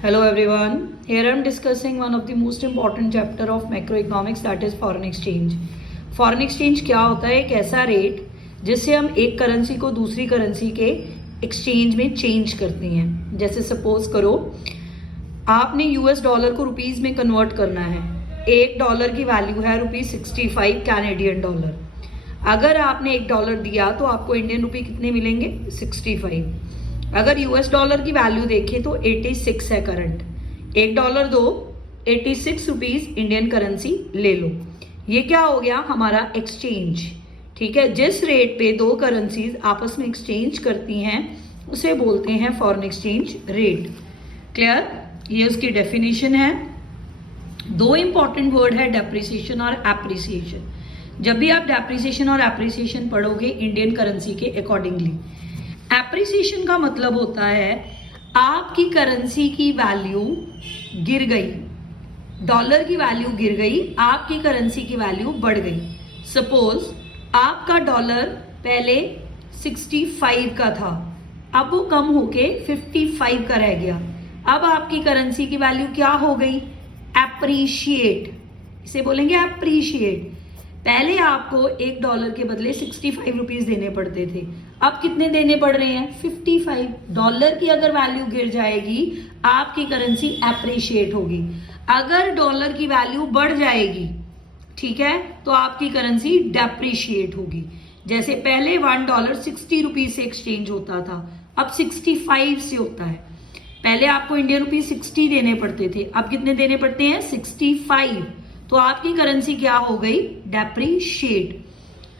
Hello everyone. Here I am discussing one of the most important chapter of macroeconomics, that is foreign exchange. Foreign exchange क्या होता है? एक ऐसा rate जिससे हम एक करेंसी को दूसरी करेंसी के एक्सचेंज में चेंज करते हैं. जैसे सपोज करो आपने यूएस डॉलर को रुपीज में कन्वर्ट करना है. एक डॉलर की वैल्यू है ₹65 कैनेडियन डॉलर. अगर आपने $1 दिया तो आपको इंडियन रुपी कितने मिलेंगे? 65. अगर यूएस डॉलर की वैल्यू देखें तो 86 है करंट. $1 दो, 86 रुपीज इंडियन करेंसी ले लो. ये क्या हो गया? हमारा एक्सचेंज. ठीक है, जिस रेट पे दो करेंसीज आपस में एक्सचेंज करती हैं उसे बोलते हैं फॉरेन एक्सचेंज रेट. क्लियर? ये उसकी डेफिनेशन है. दो इंपॉर्टेंट वर्ड है डेप्रिसिएशन और एप्रिसिएशन. जब भी आप डेप्रिसिएशन और एप्रिसिएशन पढ़ोगे इंडियन करेंसी के अकॉर्डिंगली, एप्रिसिएशन का मतलब होता है आपकी करेंसी की वैल्यू गिर गई, डॉलर की वैल्यू गिर गई, आपकी करेंसी की वैल्यू बढ़ गई. सपोज आपका डॉलर पहले 65 का था, अब वो कम होके 55 का रह गया. अब आपकी करेंसी की वैल्यू क्या हो गई? एप्रिशिएट. इसे बोलेंगे एप्रिशिएट. पहले आपको $1 के बदले 65 रुपीज देने पड़ते थे, अब कितने देने पड़ रहे हैं? 55. डॉलर की अगर वैल्यू गिर जाएगी आपकी करेंसी एप्रिशिएट होगी. अगर डॉलर की वैल्यू बढ़ जाएगी, ठीक है, तो आपकी करेंसी डेप्रिशिएट होगी. जैसे पहले $1 60 रुपीज से एक्सचेंज होता था, अब 65 से होता है. पहले आपको इंडियन रुपी 60 देने पड़ते थे, अब कितने देने पड़ते हैं? 65. तो आपकी करेंसी क्या हो गई? डेप्रिशिएट.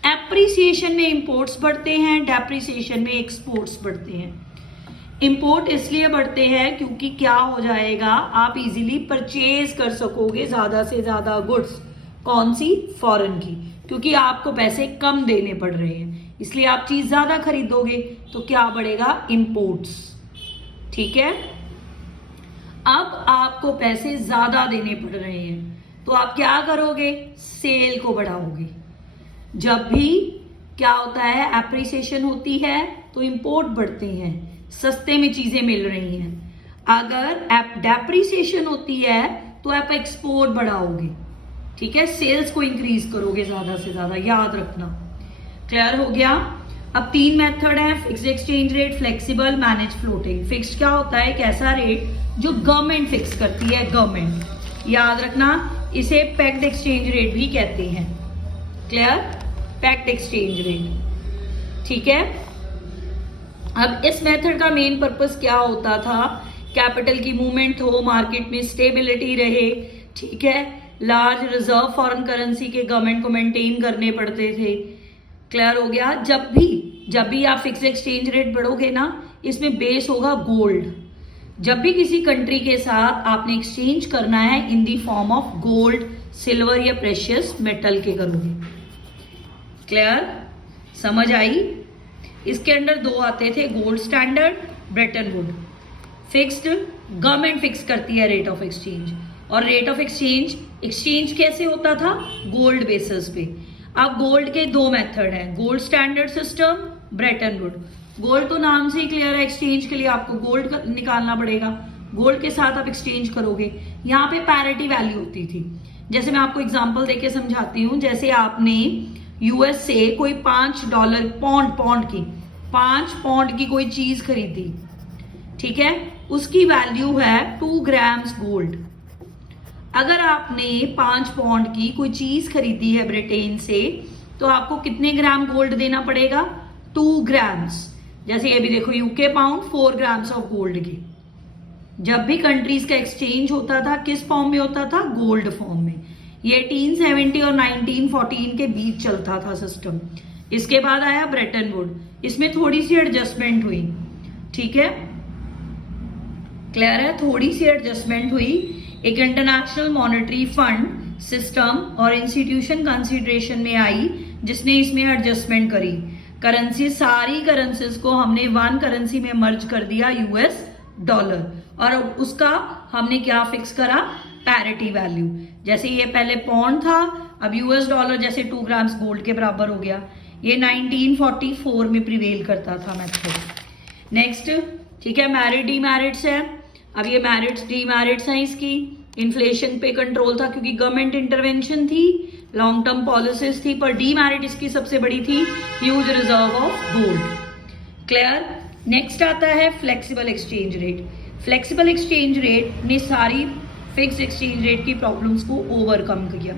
एप्रिसिएशन में इंपोर्ट्स बढ़ते हैं, डेप्रिसिएशन में एक्सपोर्ट्स बढ़ते हैं. इंपोर्ट इसलिए बढ़ते हैं क्योंकि क्या हो जाएगा, आप इजीली परचेज कर सकोगे ज्यादा से ज्यादा गुड्स. कौन सी? फॉरेन की. क्योंकि आपको पैसे कम देने पड़ रहे हैं, इसलिए आप चीज ज्यादा खरीदोगे, तो क्या बढ़ेगा? इंपोर्ट्स. ठीक है, अब आपको पैसे ज्यादा देने पड़ रहे हैं तो आप क्या करोगे? सेल को बढ़ाओगे. जब भी क्या होता है, एप्रिसिएशन होती है तो इंपोर्ट बढ़ते हैं, सस्ते में चीजें मिल रही हैं. अगर डेप्रिसिएशन होती है तो आप एक्सपोर्ट बढ़ाओगे. ठीक है, सेल्स को इंक्रीज करोगे ज्यादा से ज्यादा, याद रखना. क्लियर हो गया? अब 3 मेथड है: fixed exchange rate, flexible, manage, floating. Fixed क्या होता है? एक ऐसा रेट जो गवर्नमेंट फिक्स करती है. गवर्नमेंट, याद रखना, इसे पैक्ड एक्सचेंज रेट भी कहते हैं. क्लियर? Packed exchange rate. ठीक है, अब इस मेथड का मेन पर्पस क्या होता था? कैपिटल की मूवमेंट हो, मार्केट में स्टेबिलिटी रहे. ठीक है, लार्ज रिजर्व फॉरेन करेंसी के गवर्नमेंट को मेंटेन करने पड़ते थे. क्लियर हो गया? जब भी आप फिक्स एक्सचेंज रेट बढ़ोगे ना, इसमें बेस होगा गोल्ड. जब भी किसी कंट्री के साथ आपने एक्सचेंज करना है in the form of gold, silver या प्रेशियस मेटल के करोगे. क्लियर? समझ आई? इसके अंदर दो आते थे: gold standard, Brayton would. Fixed, government fix करती है रेट ऑफ एक्सचेंज. और रेट ऑफ एक्सचेंज कैसे होता था? गोल्ड बेसिस पे. अब गोल्ड के दो मेथड हैं: gold standard system, Brayton would. Gold तो नाम से ही क्लियर है, एक्सचेंज के लिए आपको गोल्ड निकालना पड़ेगा, गोल्ड के साथ आप एक्सचेंज करोगे. यहाँ पे पैरिटी वैल्यू होती थी. जैसे मैं आपको एग्जांपल देके समझाती हूँ. जैसे आपने यूएस से कोई $5 5 पौंड की कोई चीज खरीदी, ठीक है, उसकी वैल्यू है 2 ग्राम्स गोल्ड. अगर आपने 5 पौंड की कोई चीज खरीदी है ब्रिटेन से, तो आपको कितने ग्राम गोल्ड देना पड़ेगा? 2 ग्राम्स. जैसे ये भी देखो, UK pound 4 grams of gold की. जब भी कंट्रीज का एक्सचेंज होता था किस फॉर्म में होता था? गोल्ड फॉर्म में. ये 1870 और 1914 के बीच चलता था सिस्टम. इसके बाद आया ब्रेटन वुड. इसमें थोड़ी सी एडजस्टमेंट हुई. ठीक है, क्लियर है? थोड़ी सी एडजस्टमेंट हुई. एक इंटरनेशनल मॉनेटरी फंड सिस्टम और इंस्टीट्यूशन कंसिडरेशन में आई जिसने इसमें एडजस्टमेंट करी. करेंसी, सारी करेंसीज को हमने वन करेंसी में मर्ज कर दिया, यूएस डॉलर. और उसका हमने क्या फिक्स करा? Parity value. जैसे ये पहले पौंड था, अब यूएस डॉलर जैसे 2 ग्राम्स गोल्ड के बराबर हो गया. ये 1944 में प्रिवेल करता था मेथड. नेक्स्ट, ठीक है, मैरिड डीमैरिड्स है. अब ये मेरिट्स डीमेरिट्स हैं इसकी। इन्फ्लेशन पे कंट्रोल था क्योंकि गवर्नमेंट इंटरवेंशन थी, लॉन्ग टर्म पॉलिसीज थी, पर डीमेरिट इसकी सबसे बड़ी थी huge reserve of gold. Clear. Next आता है flexible exchange rate. Flexible exchange rate ने सारी फिक्स एक्सचेंज रेट की प्रॉब्लम्स को ओवरकम किया।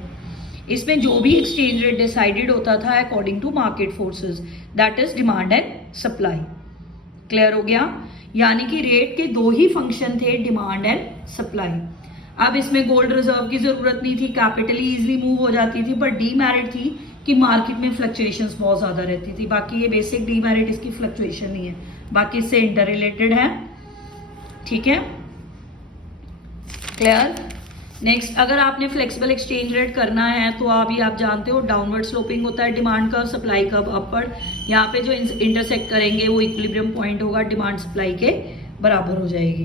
इसमें जो भी एक्सचेंज रेट डिसाइडेड होता था according to market forces, that is demand and supply. Clear हो गया। यानी कि रेट के दो ही फंक्शन थे, डिमांड एंड सप्लाई। अब इसमें गोल्ड रिजर्व की जरूरत नहीं थी, कैपिटली इजिली मूव हो जाती थी, पर डीमेरिट थी कि मार्केट में फ्लक्चुएशंस बहुत ज्यादा रहती थी। बाकी ये बेसिक डीमेरिट इसकी फ्लक्चुएशन नहीं है, बाकी इससे इंटर रिलेटेड है। ठीक है, क्लियर। नेक्स्ट, अगर आपने फ्लेक्सिबल एक्सचेंज रेट करना है तो अभी आप जानते हो डाउनवर्ड स्लोपिंग होता है demand curve, supply curve upward. यहाँ पे जो इंटरसेक्ट करेंगे वो इक्विलिब्रियम पॉइंट होगा, डिमांड सप्लाई के बराबर हो जाएगी।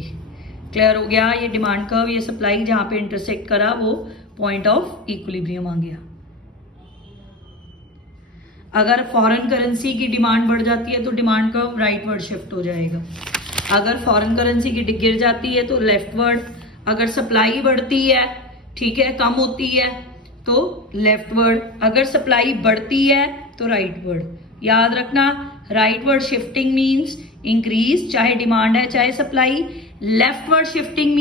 क्लियर हो गया। ये डिमांड कर्व, ये सप्लाई जहां पे इंटरसेक्ट करा वो पॉइंट ऑफ इक्विलिब्रियम आ गया। अगर फॉरेन करेंसी की डिमांड बढ़ जाती है तो डिमांड कर्व राइटवर्ड शिफ्ट हो जाएगा। अगर फॉरेन करेंसी की गिर जाती है तो लेफ्टवर्ड। अगर सप्लाई बढ़ती है, ठीक है, कम होती है तो लेफ्टवर्ड। अगर सप्लाई बढ़ती है तो राइटवर्ड। याद रखना, राइटवर्ड शिफ्टिंग मींस इंक्रीज, चाहे डिमांड है चाहे supply. Leftward shifting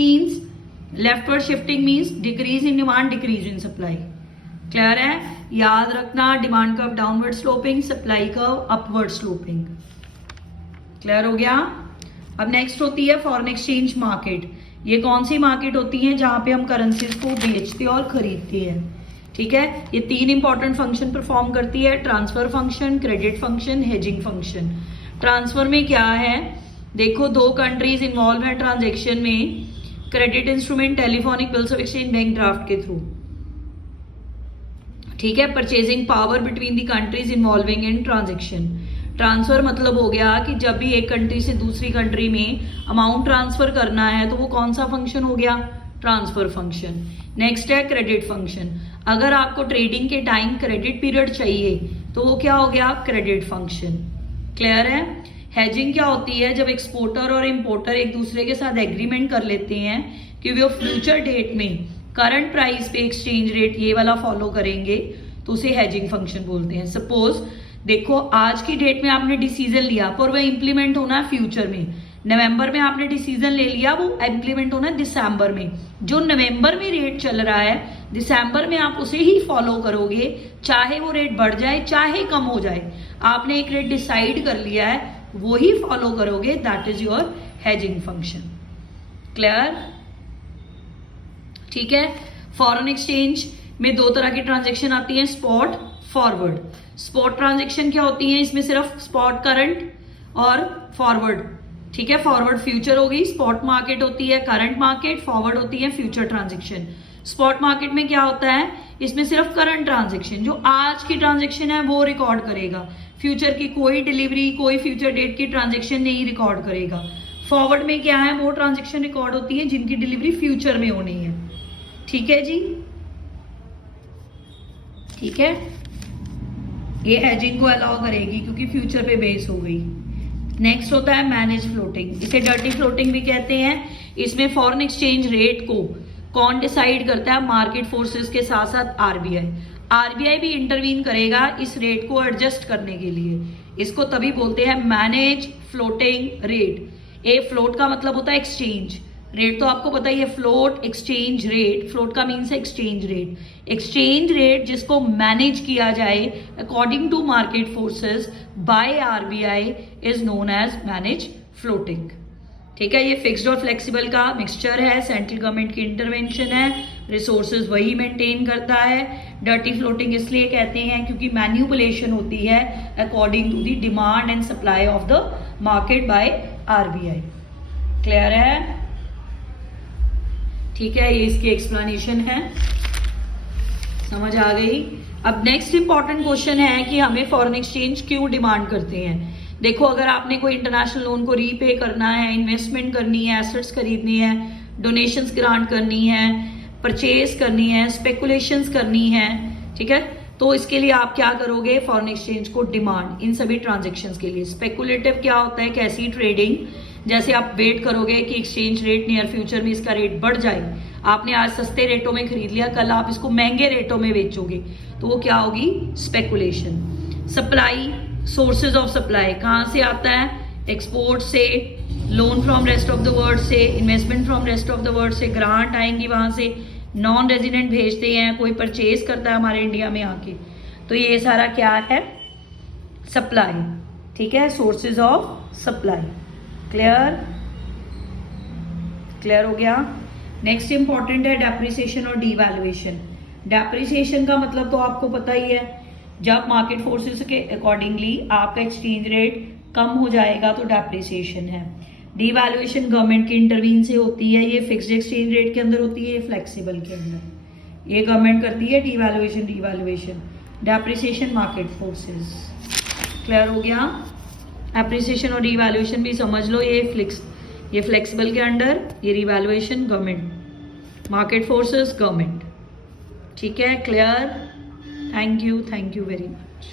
means decrease in demand, decrease in supply. Clear है। याद रखना, demand curve downward sloping, supply curve upward sloping. Clear हो गया। अब नेक्स्ट होती है फॉरेन एक्सचेंज मार्केट। ये कौन सी मार्केट होती है? जहां पे हम करेंसीज को बेचते और खरीदते हैं। ठीक है, ये तीन इंपॉर्टेंट फंक्शन परफॉर्म करती है, transfer function, credit function, hedging function. Transfer में क्या है, देखो दो कंट्रीज इन्वॉल्व है ट्रांजेक्शन में, credit instrument, telephonic bills of exchange, bank draft के थ्रू। ठीक है, purchasing power between the countries involving in transaction. Transfer मतलब हो गया कि जब भी एक कंट्री से दूसरी कंट्री में अमाउंट ट्रांसफर करना है तो वो कौन सा फंक्शन हो गया? Transfer function. नेक्स्ट है क्रेडिट फंक्शन। अगर आपको ट्रेडिंग के टाइम क्रेडिट पीरियड चाहिए तो वो क्या हो गया? Credit function. क्लियर है। हेजिंग क्या होती है? जब एक्सपोर्टर और इंपोर्टर एक दूसरे के साथ एग्रीमेंट कर लेते हैं कि वो फ्यूचर डेट में करंट प्राइस पे एक्सचेंज रेट ये वाला फॉलो करेंगे तो उसे हेजिंग फंक्शन बोलते हैं। सपोज देखो आज की डेट में आपने डिसीजन लिया पर वह इंप्लीमेंट होना है फ्यूचर में। नवंबर में आपने डिसीजन ले लिया, वो इंप्लीमेंट होना है दिसंबर में। जो नवंबर में रेट चल रहा है दिसंबर में आप उसे ही फॉलो करोगे, चाहे वो रेट बढ़ जाए चाहे कम हो जाए। आपने एक रेट डिसाइड कर लिया है, वो ही फॉलो करोगे, that is your hedging function. Clear. ठीक है। फॉरेन एक्सचेंज में दो तरह की ट्रांजेक्शन आती है, स्पॉट, फॉरवर्ड। स्पॉट ट्रांजेक्शन क्या होती है? इसमें सिर्फ स्पॉट करंट और फॉरवर्ड। ठीक है, फॉरवर्ड फ्यूचर हो गई, स्पॉट मार्केट होती है करंट मार्केट, फॉरवर्ड होती है फ्यूचर ट्रांजेक्शन। स्पॉट मार्केट में क्या होता है? इसमें सिर्फ करंट ट्रांजेक्शन, जो आज की ट्रांजेक्शन है वो रिकॉर्ड करेगा, फ्यूचर की कोई डिलीवरी, कोई फ्यूचर डेट की ट्रांजेक्शन नहीं रिकॉर्ड करेगा। फॉरवर्ड में क्या है? वो ट्रांजेक्शन रिकॉर्ड होती है जिनकी डिलीवरी फ्यूचर में होनी है। ठीक है जी, ठीक है। ये हेजिंग को अलाउ करेगी क्योंकि फ्यूचर पे बेस हो गई। नेक्स्ट होता है मैनेज फ्लोटिंग, इसे डर्टी फ्लोटिंग भी कहते हैं। इसमें फॉरेन एक्सचेंज रेट को कौन डिसाइड करता है? मार्केट फोर्सेस के साथ साथ आरबीआई। आरबीआई भी इंटरवीन करेगा इस रेट को एडजस्ट करने के लिए। इसको तभी बोलते हैं मैनेज फ्लोटिंग रेट। ए फ्लोट का मतलब होता है एक्सचेंज रेट, तो आपको पता ही है फ्लोट, एक्सचेंज रेट। फ्लोट का मीन्स है एक्सचेंज रेट। एक्सचेंज रेट जिसको मैनेज किया जाए according to market forces by RBI is known as manage floating. ठीक है, ये फिक्स्ड और फ्लेक्सिबल का मिक्सचर है, सेंट्रल गवर्नमेंट की इंटरवेंशन है, रिसोर्सेज वही मेंटेन करता है। डर्टी फ्लोटिंग इसलिए कहते हैं क्योंकि मैन्युपुलेशन होती है according to the demand and supply of the market by RBI. Clear है। ठीक है, ये इसकी एक्सप्लेनेशन है, समझ आ गई। अब नेक्स्ट इंपॉर्टेंट क्वेश्चन है कि हमें फॉरेन एक्सचेंज क्यों डिमांड करते हैं। देखो, अगर आपने कोई इंटरनेशनल लोन को रीपे करना है, इन्वेस्टमेंट करनी है, एसेट्स खरीदनी है, डोनेशंस ग्रांट करनी है, परचेज करनी है, स्पेकुलेशंस करनी है, ठीक है, तो इसके लिए आप क्या करोगे? फॉरेन एक्सचेंज को डिमांड, इन सभी ट्रांजेक्शन्स के लिए। स्पेकुलेटिव क्या होता है? कैसी ट्रेडिंग जैसे आप वेट करोगे कि एक्सचेंज रेट नियर फ्यूचर में इसका रेट बढ़ जाए, आपने आज सस्ते रेटों में खरीद लिया, कल आप इसको महंगे रेटों में बेचोगे, तो वो क्या होगी? Speculation. Supply, sources of supply कहाँ से आता है? एक्सपोर्ट से, loan from rest of the world से, investment from rest of the world से, ग्रांट आएंगी वहां से, नॉन रेजिडेंट भेजते हैं, कोई परचेज करता है हमारे इंडिया में आके, तो ये सारा क्या है? सप्लाई। ठीक है, sources of supply. Clear? Clear हो गया? नेक्स्ट इंपॉर्टेंट है डेप्रिसिएशन और डीवैल्यूएशन। डेप्रिसिएशन का मतलब तो आपको पता ही है, जब मार्केट फोर्सेस के अकॉर्डिंगली आपका एक्सचेंज रेट कम हो जाएगा तो डेप्रिसिएशन है। डीवैल्यूएशन गवर्नमेंट की इंटरवीन से होती है, ये फिक्स्ड एक्सचेंज रेट के अंदर होती है, ये फ्लेक्सिबल के अंदर, ये गवर्नमेंट करती है devaluation devaluation. Depreciation market forces. Clear हो गया? एप्रिसिएशन और डीवैल्यूएशन भी समझ लो, ये फ्लेक्सिबल के अंडर, ये revaluation government, market forces government. ठीक है? Clear? Thank you very much.